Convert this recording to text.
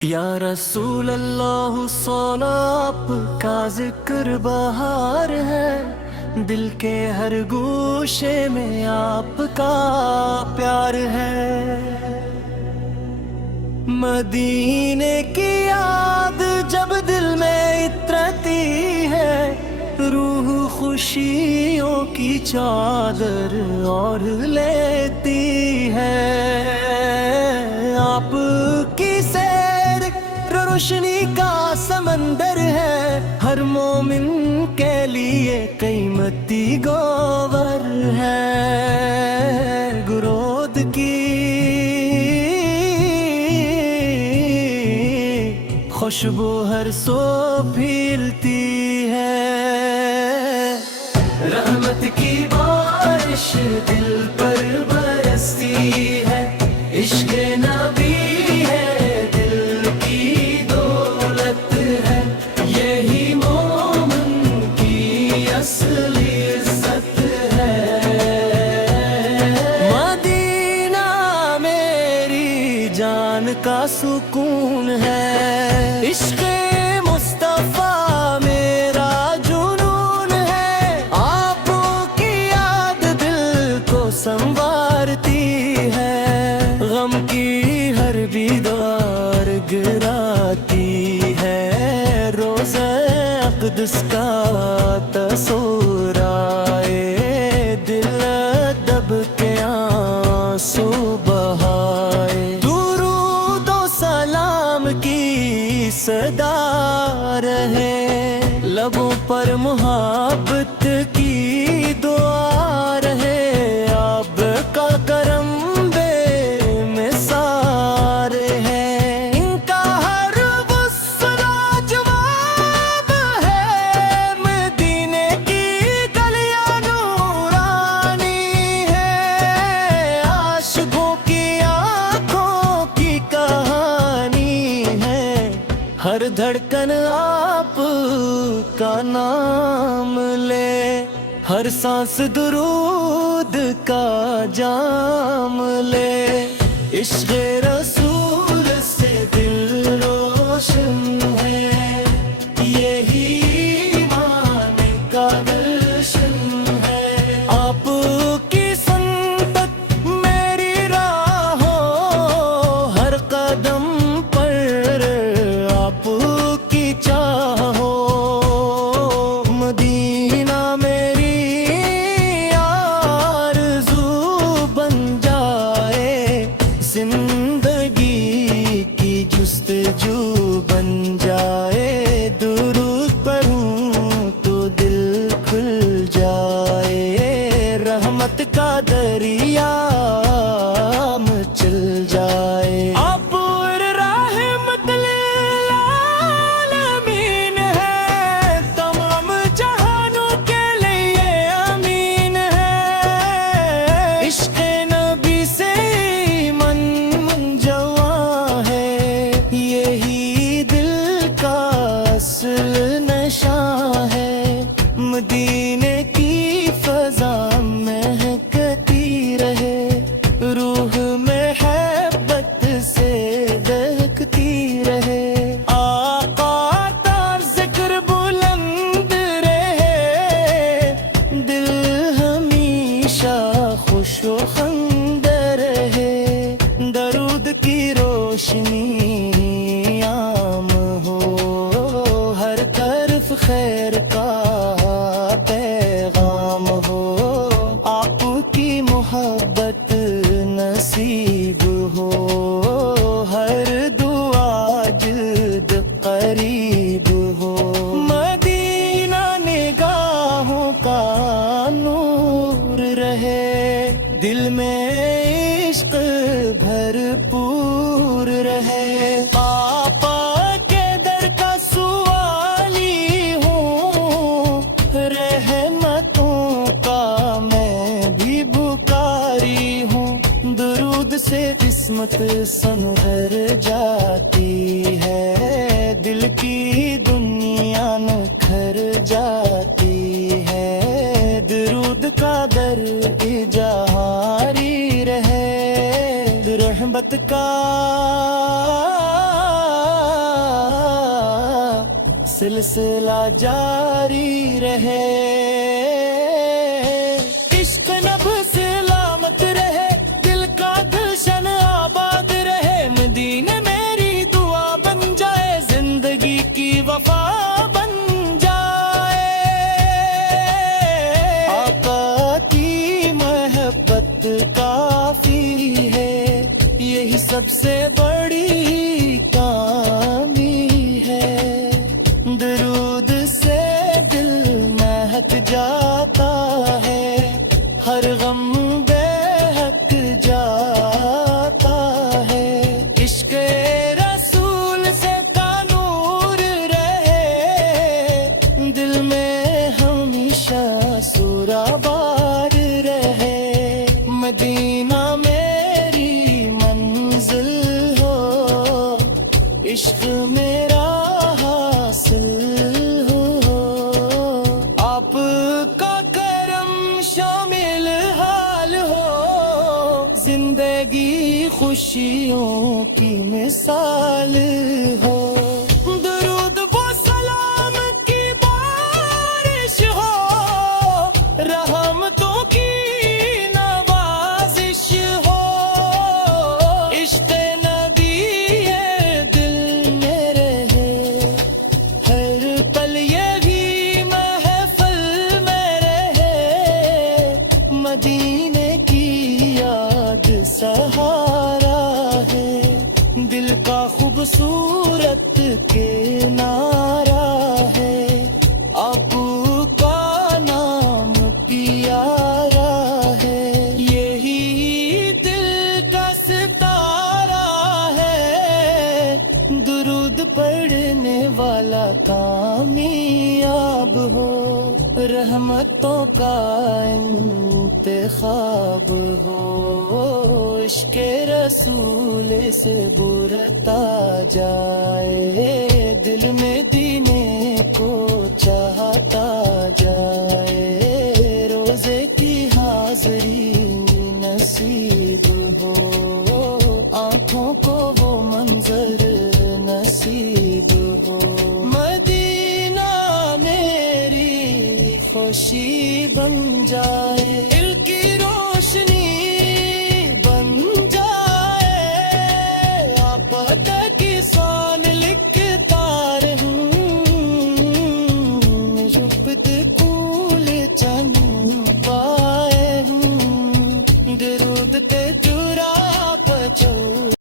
یا رسول اللہ سونا آپ کا ذکر بہار ہے، دل کے ہر گوشے میں آپ کا پیار ہے۔ مدینے کی یاد جب دل میں اترتی ہے، روح خوشیوں کی چادر اور لیتی ہے۔ آپ کی سیر روشنی کا سمندر ہے، ہر مومن کے لیے قیمتی گوہر ہے۔ گرود کی خوشبو ہر سو پھیلتی ہے، رحمت کی بارش دل پر برستی ہے۔ عشق نبی ہے دل کی دولت ہے، یہی مومن کی اصلی عزت ہے۔ مدینہ میری جان کا سکون ہے، عشق مصطفیٰ میرا جنون ہے۔ آپ کی یاد دل کو سنوارتی ہے، غم کی ہر بیدار گراتی ہے۔ روزہ اقدس کا تصور آئے، دل دب کے آنسو بہائے۔ درود و سلام کی صدا رہے، لبوں پر محبت کی دعا رہے۔ آپ کا کرم بے مثال ہے، ان کا ہر وصل جواب ہے۔ مدینے کی گلیاں نورانی ہے، عاشقوں کی آنکھوں کی کہانی ہے۔ ہر دھڑکن آپ کا نام لے، ہر سانس درود کا جام لے۔ عشق رسول سے دل روشن ہے، یہی ایمان کا گلشن ہے۔ آپ کی سنت میری راہ ہو، ہر قدم پر آپ کی چاہو۔ مدینہ میری آرزو بن جائے، زندگی کی جستجو بن جائے۔ درود پڑھوں تو دل کھل جائے، رحمت کا دریا مچل جائے۔ آپ رحمت للعالمین ہے، تمام جہانوں کے لیے امین ہے۔ عشق نبی سے من منجوا ہے، یہی دل کا اصل نشاں ہے۔ مدینے کی فضا مہکتی رہے، روح محبت سے دہکتی رہے۔ آقا کا ذکر بلند رہے، دل ہمیشہ خوش و خندہ رہے۔ درود کی روشنی عام ہو، ہر طرف خیر کا پیغام ہو۔ آپ کی محبت نصیب ہو، ہر دعا جلد قریب ہو۔ مدینہ نگاہوں کا نور رہے، دل میں عشق بھرپور رہے۔ آپا کے در کا سوالی ہوں، رحمتوں کا میں بھی بکاری ہوں۔ درود سے قسمت سنور جاتی ہے، دل کی دنیا نکھر جاتی ہے۔ درود کا در جاری رہے، رحمت کا سلسلہ جاری رہے، عشق نب سلامت رہے، دل کا گلشن آباد رہے، مدینے میری دعا بن جائے، زندگی کی وفا بن جائے، آقا کی محبت کافی ہے، یہی سب سے بڑی کامی ہے، درود سے دل مہک جاتا ہے، ہر غم بے حق جاتا ہے، عشق رسول سے کا نور رہے، دل میں ہمیشہ سورہ بار رہے، مدینہ میری منزل ہو، عشق میرا حاصل ہو، آپ کا کرم شامل حال ہو، زندگی خوشیوں کی مثال ہو، درود و سلام کی بارش ہو، رحمتوں کی نوازش ہو، عشق نبی ہے دل میں رہے، ہر پل یہی محفل میں رہے، مدینے کی یاد سہارا ہے، دل کا خوبصورت کنارہ ہے، آپ کا نام پیارا ہے، یہی دل کا ستارہ ہے، درود پڑھنے والا کامیاب ہو، رحمتوں کا انتخاب ہو، عشق رسول سے برتا جائے، دل میں دینے کو چاہتا جائے، روزے کی حاضری نصیب ہو، آنکھوں کو وہ منظر نصیب ہو۔